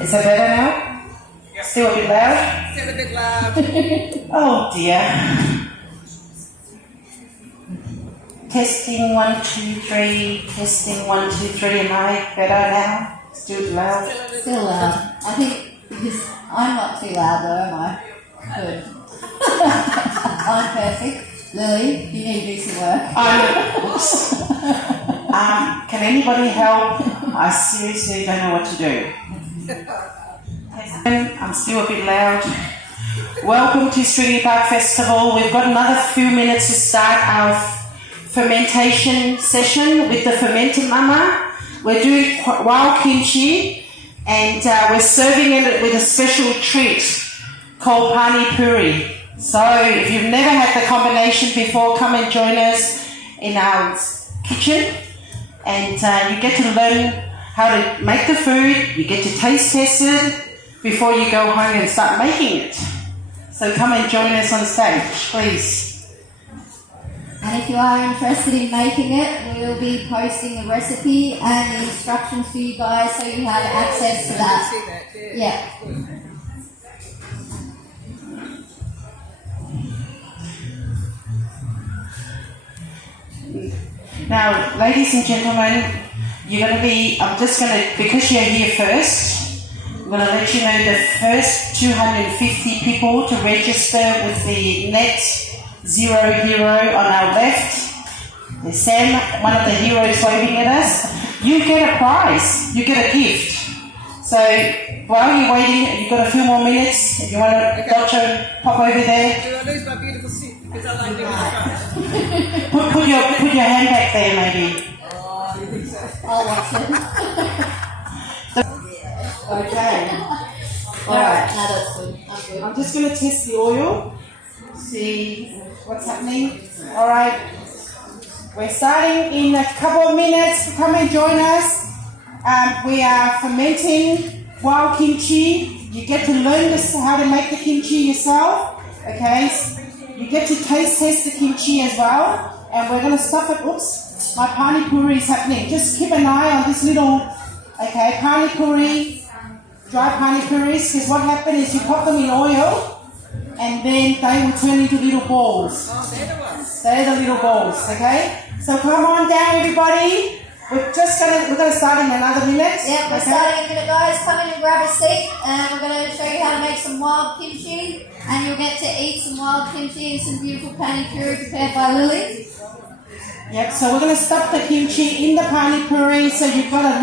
Is it better now? Yep. Still a bit loud? Still a bit loud. Oh dear. Testing 1, 2, 3. Testing 1, 2, 3. Am I better now? Still loud? Still loud. I think because I'm not too loud though, am I? Good. I'm perfect. Lily, you need to do some work. Can anybody help? I seriously don't know what to do. I'm still a bit loud. Welcome to Stringy Park Festival. We've got another few minutes to start our fermentation session with the Fermented Mama. We're doing wild kimchi and we're serving it with a special treat called Pani Puri. So if you've never had the combination before, come and join us in our kitchen and you get to learn how to make the food, you get to taste test it before you go home and start making it. So come and join us on stage, please. And if you are interested in making it, we will be posting the recipe and the instructions for you guys so you have access to that. Yeah. Now, ladies and gentlemen, you're going to be, because you're here first, I'm going to let you know the first 250 people to register with the Net Zero Hero on our left. There's Sam, one of the heroes waving at us. You get a prize, you get a gift. So while you're waiting, you've got a few more minutes. If you want to pop over there. Do I lose my beautiful seat? Because I like doing the front. Put your hand back there, maybe. Oh, you think so? I'll watch it. Okay. Alright, now that's good. I'm good. I'm just going to test the oil. See what's happening. Alright. We're starting in a couple of minutes. Come and join us. We are fermenting wild kimchi. You get to learn how to make the kimchi yourself. Okay. You get to taste test the kimchi as well. And we're going to stuff it. Oops. My pani puri is happening. Just keep an eye on this little, pani puri, dry pani puris. Because what happens is you pop them in oil and then they will turn into little balls. Oh, they're the ones. They're the little balls, okay? So come on down, everybody. We're gonna start in another minute. Yeah, we're starting in a minute, guys. Come in and grab a seat, and we're going to show you how to make some wild kimchi, and you'll get to eat some wild kimchi and some beautiful pani puri prepared by Lily. Yep. So we're gonna stuff the kimchi in the pani puri, so you've got a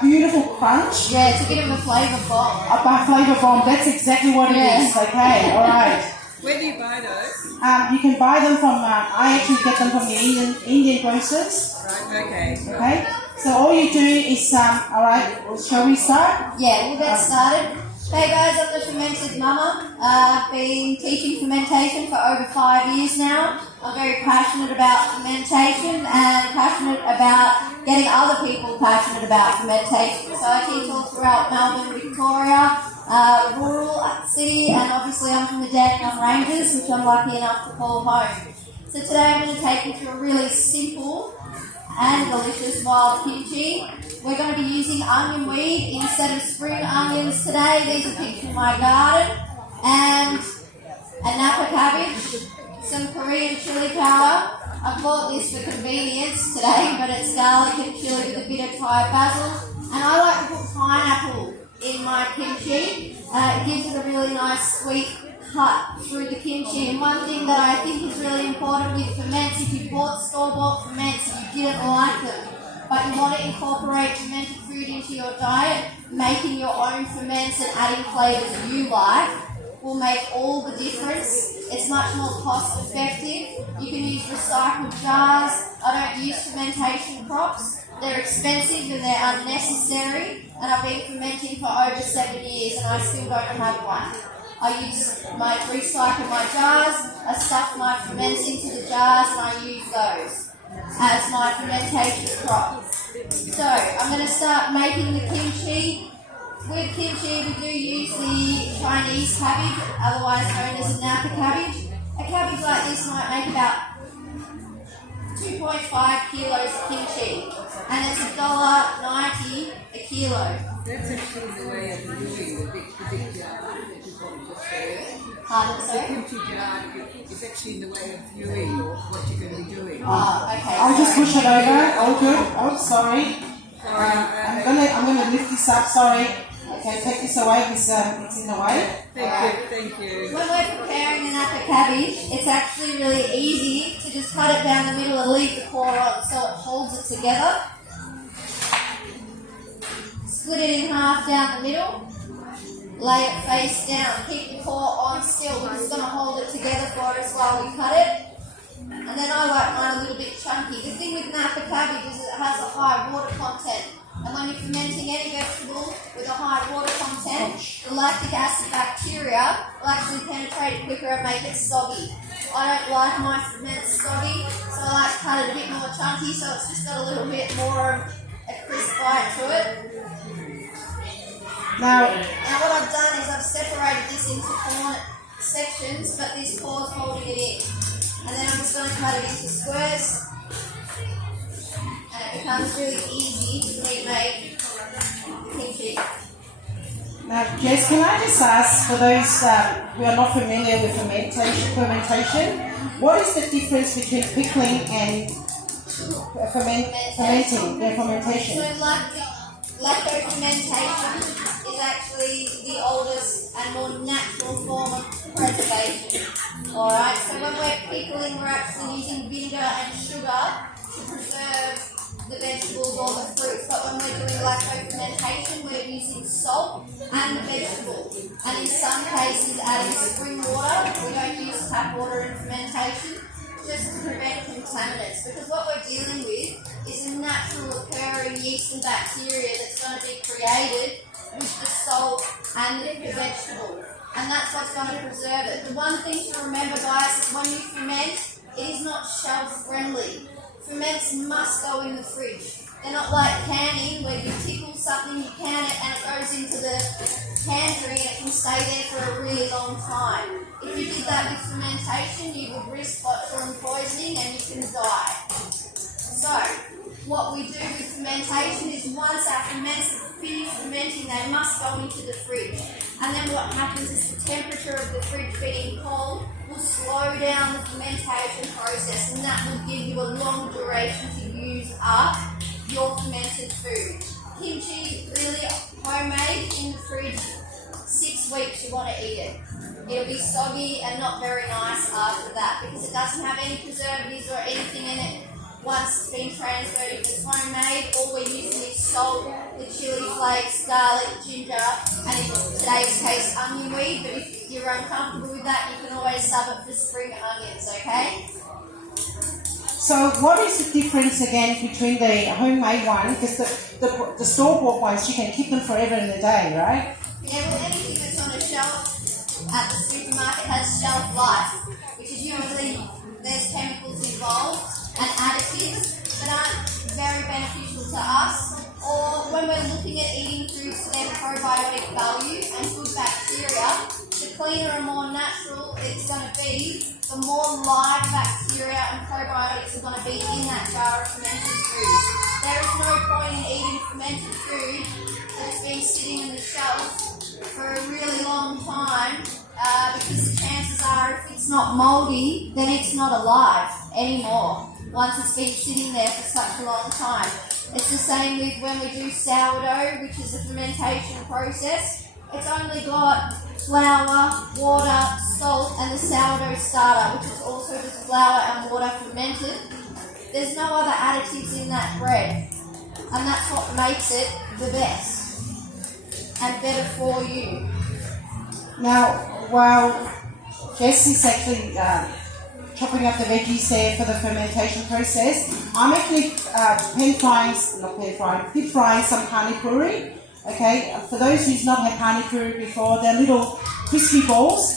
beautiful crunch. Yeah, it's a bit of a flavour bomb. A flavour bomb. That's exactly what it is. Okay. All right. Where do you buy those? You can buy them from. I actually get them from the Indian grocers. Right. Okay. Okay. So all you do is all right. Shall we start? Yeah, we'll get started. Hey guys, I'm the Fermented Mama. I've been teaching fermentation for over 5 years now. I'm very passionate about fermentation and passionate about getting other people passionate about fermentation. So I teach all throughout Melbourne, Victoria, rural, city, and obviously I'm from the Dandenong Ranges, which I'm lucky enough to call home. So today I'm going to take you through a really simple and delicious wild kimchi. We're going to be using onion weed instead of spring onions today. These are picked from my garden. And a Napa cabbage, some Korean chili powder. I bought this for convenience today, but it's garlic and chili with a bit of Thai basil. And I like to put pineapple in my kimchi. It gives it a really nice sweet cut through the kimchi. And one thing that I think is really important with ferments, if you bought store-bought ferments and you didn't like them, but you want to incorporate fermented food into your diet, making your own ferments and adding flavours you like will make all the difference. It's much more cost effective. You can use recycled jars. I don't use fermentation crops. They're expensive and they're unnecessary, and I've been fermenting for over 7 years and I still don't have one. I recycle my jars, I stuff my ferments into the jars and I use those as my fermentation crop. So I'm going to start making the kimchi. With kimchi we do use the Chinese cabbage, otherwise known as a Napa cabbage. A cabbage like this might make about 2.5 kilos of kimchi, and it's $1.90 a kilo. That's actually the way of doing Pardon, The sorry? kimchi jjigae is actually in the way of viewing what you're going to be doing. Oh, okay. I'll just sorry. push it over. Oh, good. Oh, sorry. I'm gonna lift this up. Sorry. Okay, take this away because it's in the way. Thank you. When we're preparing an apple cabbage, it's actually really easy to just cut it down the middle and leave the core on so it holds it together. Split it in half down the middle. Lay it face down. Keep the core on still because it's going to hold it together for us while we cut it. And then I like mine a little bit chunky. The thing with Napa cabbage is it has a high water content. And when you're fermenting any vegetable with a high water content, the lactic acid bacteria will actually penetrate it quicker and make it soggy. I don't like my ferments soggy, so I like to cut it a bit more chunky so it's just got a little bit more of a crisp bite to it. Now, Now what I've done is I've separated this into 4 sections, but this core's holding it in. And then I'm just going to cut it into squares. And it becomes really easy for me to make kimchi. now, Jess, can I just ask for those who are not familiar with fermentation, what is the difference between pickling and fermenting? Yeah, fermentation. So lactofermentation is actually the oldest and more natural form of preservation. Alright, so when we're pickling, we're actually using vinegar and sugar to preserve the vegetables or the fruits. But when we're doing lactofermentation, we're using salt and the vegetable. And in some cases, adding spring water. We don't use tap water in fermentation, just to prevent contaminants, because what we're dealing with is a natural occurring yeast and bacteria that's going to be created with the salt and the vegetable, and that's what's going to preserve it. The one thing to remember, guys, is when you ferment, it is not shelf friendly. Ferments must go in the fridge. They're not like canning where you pickle something, you can it, and it goes into the pantry and it can stay there for a really long time. If you did that with fermentation, you would risk botulinum poisoning and you can die. So, what we do with fermentation is once our ferments are finished fermenting, they must go into the fridge. And then what happens is the temperature of the fridge being cold will slow down the fermentation process, and that will give you a long duration to use up your fermented food. Kimchi, really homemade in the fridge, 6 weeks you want to eat it. It'll be soggy and not very nice after that because it doesn't have any preservatives or anything in it once it's been transferred. If it's homemade, all we're using is salt, the chili flakes, garlic, ginger, and in today's case, onion weed. But if you're uncomfortable with that, you can always sub it for spring onions, okay? So what is the difference again between the homemade one, because the store-bought ones, you can keep them forever in the day, right? Yeah, well, anything that's on a shelf at the supermarket has shelf life, which is usually there's chemicals involved and additives that aren't very beneficial to us. Or when we're looking at eating foods for their probiotic value and good bacteria, the cleaner and more natural it's going to be, the more live bacteria and probiotics are going to be in that jar of fermented food. There is no point in eating fermented food that's been sitting in the shelf for a really long time because the chances are if it's not mouldy, then it's not alive anymore once it's been sitting there for such a long time. It's the same with when we do sourdough, which is a fermentation process. It's only got flour, water, salt, and the sourdough starter, which is also just flour and water fermented. There's no other additives in that bread, and that's what makes it the best and better for you. Now, while Jess is actually chopping up the veggies there for the fermentation process, I'm actually deep frying some pani puri. Okay, for those who's not had pani puri before, they're little crispy balls.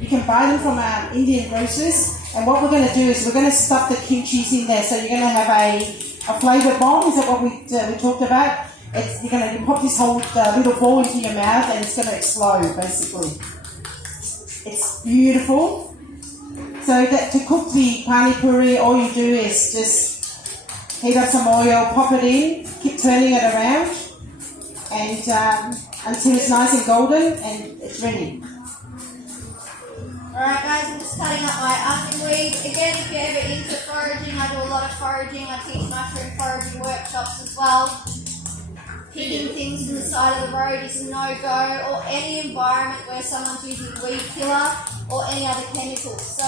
You can buy them from Indian grocers. And what we're going to do is we're going to stuff the kimchis in there. So you're going to have a flavour bomb. Is that what we talked about? You're going to pop this whole little ball into your mouth and it's going to explode, basically. It's beautiful. So to cook the pani puri, all you do is just heat up some oil, pop it in, keep turning it around, and until it's nice and golden, and it's ready. Alright guys, I'm just cutting up my onion weed. Again, if you're ever into foraging, I do a lot of foraging. I teach mushroom foraging workshops as well. Picking things from the side of the road is a no-go, or any environment where someone's using weed killer or any other chemicals. So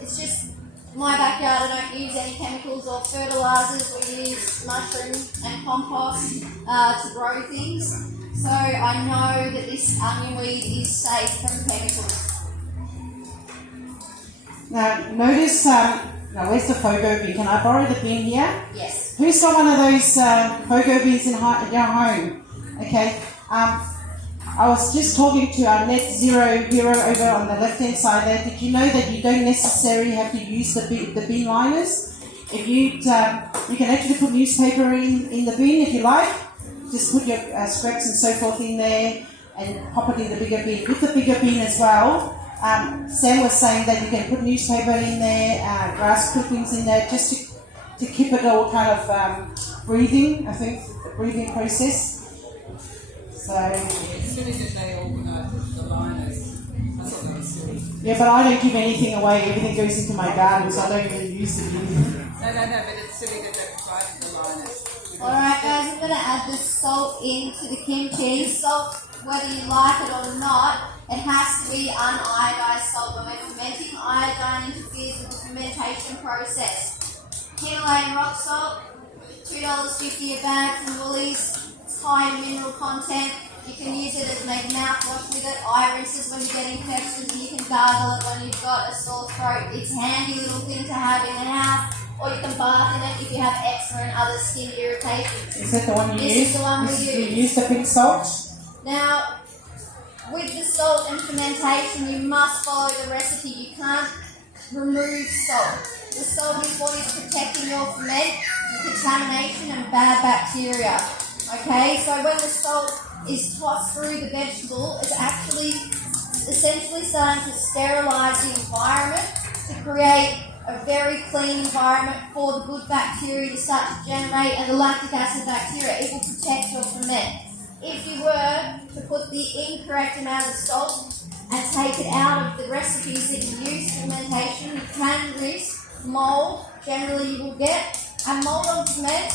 it's just my backyard. I don't use any chemicals or fertilisers. We use mushroom and compost to grow things. So I know that this onion weed is safe from chemicals. Now, notice, now where's the Fogo bin? Can I borrow the bin here? Yes. Who's got one of those Fogo bins in your home? Okay. I was just talking to our net zero hero over on the left-hand side there. Did you know that you don't necessarily have to use the bin liners? If you can actually put newspaper in the bin if you like. Just put your scraps and so forth in there and pop it in the bigger bin. With the bigger bin as well, Sam was saying that you can put newspaper in there, grass clippings in there, just to keep it all kind of breathing, I think, the breathing process. So, It's silly that they organise the liners. I thought that was silly. yeah, but I don't give anything away. Everything goes into my garden, so I don't even use the bin. No, but it's silly that they provided the liners. Alright guys, I'm going to add the salt into the kimchi. Salt, whether you like it or not, it has to be uniodized salt. When we're fermenting, iodine interferes with the fermentation process. Himalayan rock salt, $2.50 a bag from Woolies. It's high in mineral content. You can use it as make mouthwash with it, eye rinses when you get infections, and you can gargle it when you've got a sore throat. It's a handy little thing to have in the house, or you can bath in it if you have eczema and other skin irritations. Is that the one you This use? is the one we use. You use the pink salt? Now, with the salt and fermentation, you must follow the recipe. You can't remove salt. The salt is what is protecting your ferment from contamination and bad bacteria. Okay, so when the salt is tossed through the vegetable, it's actually essentially starting to sterilise the environment to create a very clean environment for the good bacteria to start to generate, and the lactic acid bacteria. It will protect your ferment. If you were to put the incorrect amount of salt and take it out of the recipes that you use for fermentation, you can risk mould. Generally you will get, and mould on ferment,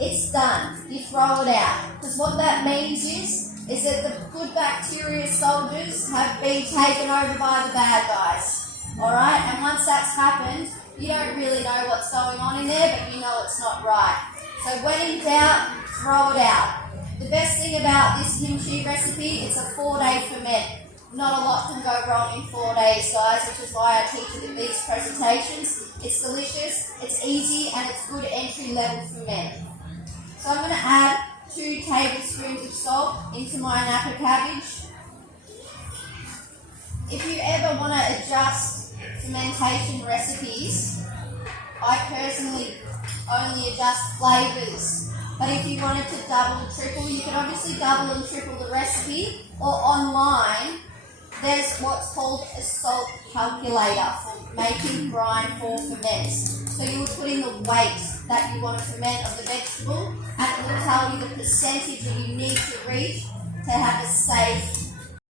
it's done. You throw it out. Because what that means is that the good bacteria soldiers have been taken over by the bad guys. Alright? And once that's happened, you don't really know what's going on in there, but you know it's not right. So when in doubt, throw it out. The best thing about this kimchi recipe, it's a 4-day ferment. Not a lot can go wrong in 4 days, guys, which is why I teach it in these presentations. It's delicious, it's easy, and it's good entry-level ferment. So I'm going to add 2 tablespoons of salt into my Napa cabbage. If you ever want to adjust fermentation recipes, I personally only adjust flavours. But if you wanted to double and triple, you can obviously double and triple the recipe, or online, there's what's called a salt calculator for making brine for ferments. So you would put in the weight that you want to ferment of the vegetable, and it will tell you the percentage that you need to reach to have a safe